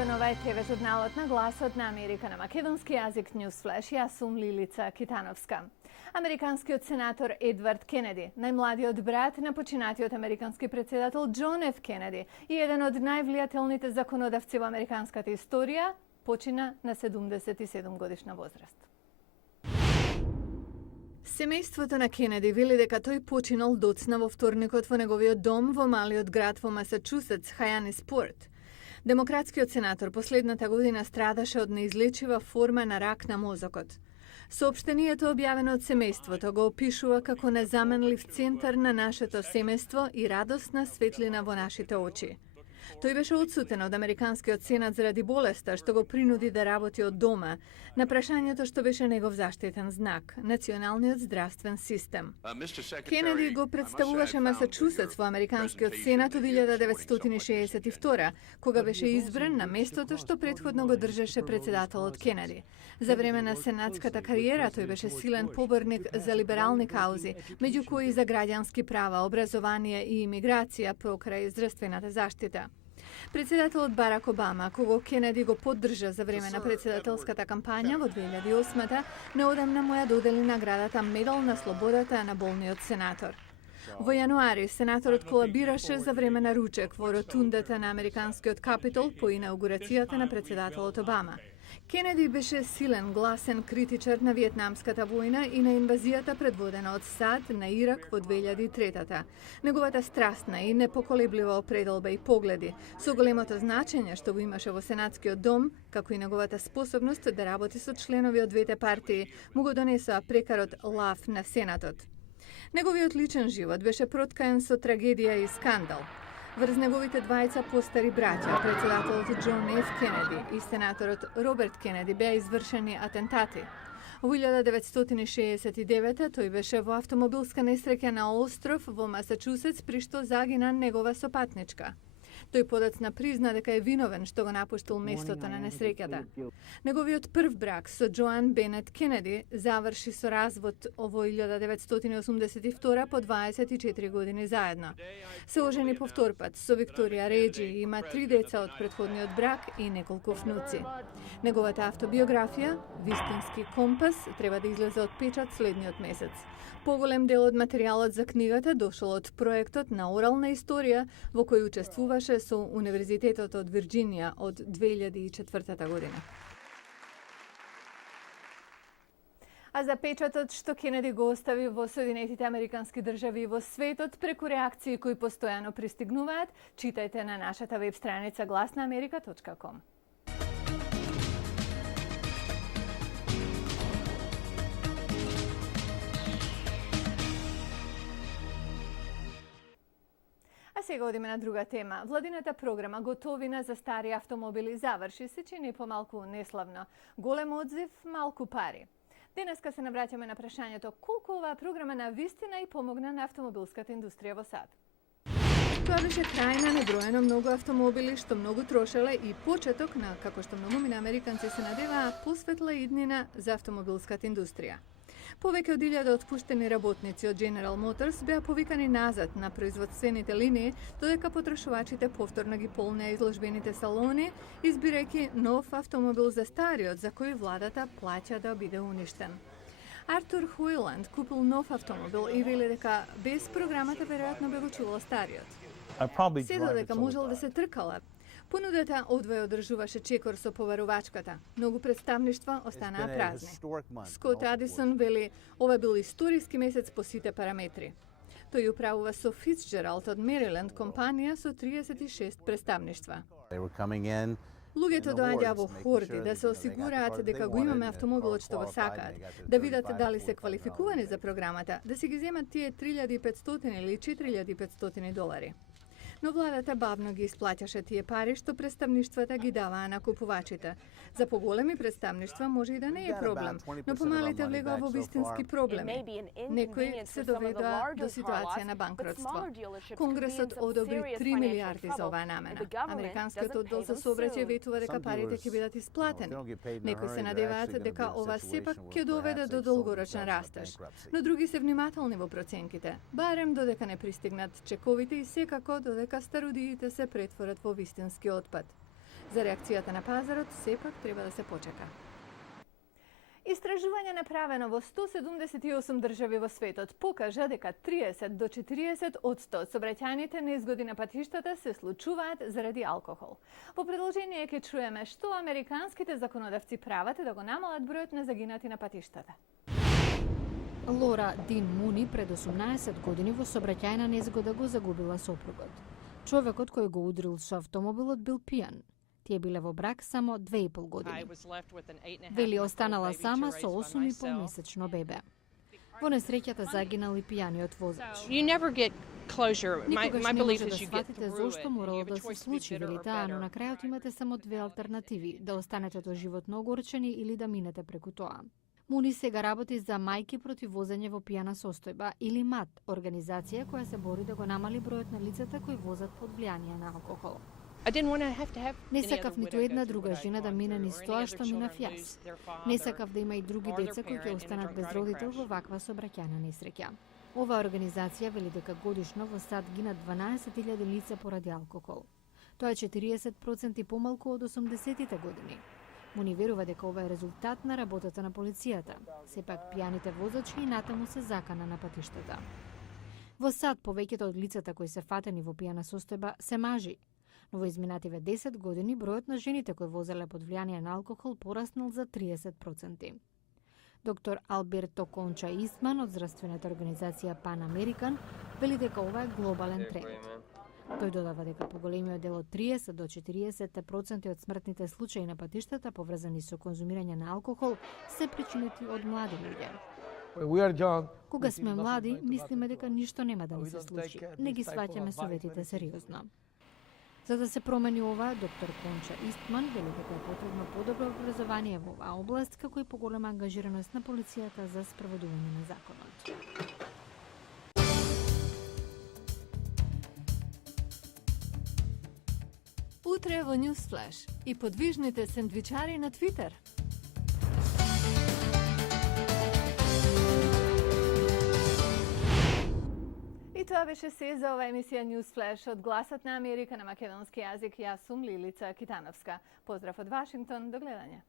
Здравейте, ова е ТВ журналот на Гласот на Америка на македонски јазик Newsflash. Јас сум Лилица Китановска. Американскиот сенатор Едвард Кенеди, најмладиот брат на починатиот американски председател Џон Ф. Кенеди и еден од највлијателните законодавци во американската историја, почина на 77 годишна возраст. Семејството на Кенеди вели дека тој починал доцна во вторникот во неговиот дом во малиот град во Масачусетс, Хајаниспорт. Демократскиот сенатор последната година страдаше од неизлечива форма на рак на мозокот. Соопштението објавено од семејството го опишува како незаменлив центар на нашето семејство и радосна светлина во нашите очи. Тој беше одсутен од Американскиот сенат заради болеста, што го принуди да работи од дома, на прашањето што беше негов заштитен знак – националниот здравствен систем. Кенеди го представуваше Масачусетс во Американскиот сенат од 1962, кога беше избран на местото што претходно го држеше председателот Кенеди. За време на сенатската кариера тој беше силен поборник за либерални каузи, меѓу кои за граѓански права, образование и имиграција покрај здравствената заштита. Председателот Барак Обама, кого Кенеди го поддржа за време на председателската кампања во 2008-та, неодамна му ја додели наградата Медал на слободата на болниот сенатор. Во јануари, сенаторот колабираше за време на ручек во ротундата на Американскиот Капитол по инаугурацијата на председателот Обама. Кенеди беше силен, гласен критичар на Виетнамската војна и на инвазијата предводена од САД на Ирак во 2003-та. Неговата страстна и непоколеблива определба и погледи, со големото значење што го имаше во Сенатскиот дом, како и неговата способност да работи со членови од двете партии, му го донесоа прекарот лав на Сенатот. Неговиот личен живот беше проткаен со трагедија и скандал. Врз неговите двајца постари браќа, председателот Џон Ф. Кенеди и сенаторот Роберт Кенеди беа извршени атентати. Во 1969 тој беше во автомобилска несреќа на остров во Масачусетс, при што загина негова сопатничка. Тој подоцна призна дека е виновен што го напуштил местото на несреќата. Неговиот прв брак со Џоан Бенет Кенеди заврши со развод во 1982 по 24 години заедно. Се ожени по втор пат со Викторија Реџи и има 3 деца од претходниот брак и неколку внуци. Неговата автобиографија, Вистински компас, треба да излезе од печат следниот месец. Поголем дел од материјалот за книгата дошол од проектот на орална историја во кој учествуваше со Универзитетот од Вирџинија од 2004 година. А за печатот што Кенеди го остави во Соединетите Американски држави и во светот преку реакции кои постојано пристигнуваат, читајте на нашата веб страница glasnaamerika.com. А сега одиме на друга тема. Владината програма Готовина за стари автомобили заврши, се чини помалку неславно. Голем одзив, малку пари. Денеска се навраќаме на прашањето колку оваа програма навистина и помогна на автомобилската индустрија во САД. Тоа беше крај на неброено многу автомобили што многу трошеле и почеток на, како што многумина американци се надеваа, посветла иднина за автомобилската индустрија. Повеќе од 1000 отпуштени работници од General Motors беа повикани назад на производствените линии, додека потрошувачите повторно ги полнеа изложбените салони, избирајќи нов автомобил за стариот, за кој владата плаќа да биде уништен. Артур Хойланд купил нов автомобил и вели дека без програмата веројатно бе го чувал стариот. Се додека можел да се тркала. Понудата одвој одржуваше чекор со поварувачката. Многу представништва останаа празни. Скот Адисон вели, ова бил историски месец по сите параметри. Тој управува со Фицџералд од Мериленд компанија со 36 представништва. Луѓето доаѓаа во хорди да се осигураат дека го имаме автомобилот што го сакаат, да видат дали се квалификувани за програмата, да си ги земат тие 3500 или 4500 долари. Но владата бавно ги исплаќаше тие пари што представништвата ги даваа на купувачите. За поголеми представништва може и да не е проблем, но помалите влегоа во вистински проблеми. Некои се доведоа до ситуација на банкротство. Конгресот одобри 3 милиарди за оваа намена. Американскиот оддел за сообраќај ветува дека парите ќе бидат исплатени. Некои се надеваат дека ова сепак ќе доведе до долгорочен растеж, но други се внимателни во проценките, барем додека не пристигнат чековите и секако додека стародиите се претворат во вистински отпад. За реакцијата на пазарот сепак треба да се почека. Истражување направено во 178 држави во светот покажа дека 30 до 40% од сообраќајните незгоди на патиштата се случуваат заради алкохол. Во продолжение ќе чуеме што американските законодавци прават да го намалат бројот на загинати на патиштата. Лора Дин Муни пред 18 години во сообраќајна незгода го загубила сопругот. Човекот кој го удрил со автомобилот бил пијан. Тие биле во брак само 2,5 години. Вели останала сама со 8,5 месечно бебе. Во несреќата загинал и пијаниот возач. Никогаш не може да сватите зошто морало да се случи, вели таа, но на крајот имате само две алтернативи: да останете доживотно огорчени или да минете преку тоа. Муни сега работи за Мајки против возење во пијана состојба или МАТ, организација која се бори да го намали бројот на лицата кои возат под влијание на алкохол. Не сакав ниту една друга жена да мине низ тоа што минав јас. Не сакав да има и други деца кои ќе останат без родител во ваква сообраќајна несреќа. Оваа организација вели дека годишно во САД гинат 12.000 лица поради алкохол. Тоа е 40% помалку од 80-тите години. Муни верува дека ова е резултат на работата на полицијата. Сепак пијаните возачи и натаму се закана на патиштата. Во САД повеќето од лицата кои се фатени во пијана состојба се мажи, но во изминативе 10 години бројот на жените кои возеле под влијание на алкохол пораснал за 30%. Доктор Алберто Конча Истман од здравствената организација Pan American вели дека ова е глобален тренд. Тој додава дека поголемиот дел од 30 до 40% од смртните случаи на патиштата поврзани со конзумирање на алкохол се причинети од млади луѓе. Кога сме млади, мислиме дека ништо нема да ни се случи. Не ги сваќаме советите сериозно. За да се промени ова, доктор Конча Истман вели дека е потребно подобро образование во оваа област, како и поголема ангажираност на полицијата за спроведување на законот. Утре во Newsflash и подвижните сендвичари на Твитер. И тоа беше се за ова емисија Newsflash од Гласот на Америка на македонски јазик. Јас сум Лилица Китановска. Поздрав од Вашингтон, до гледање.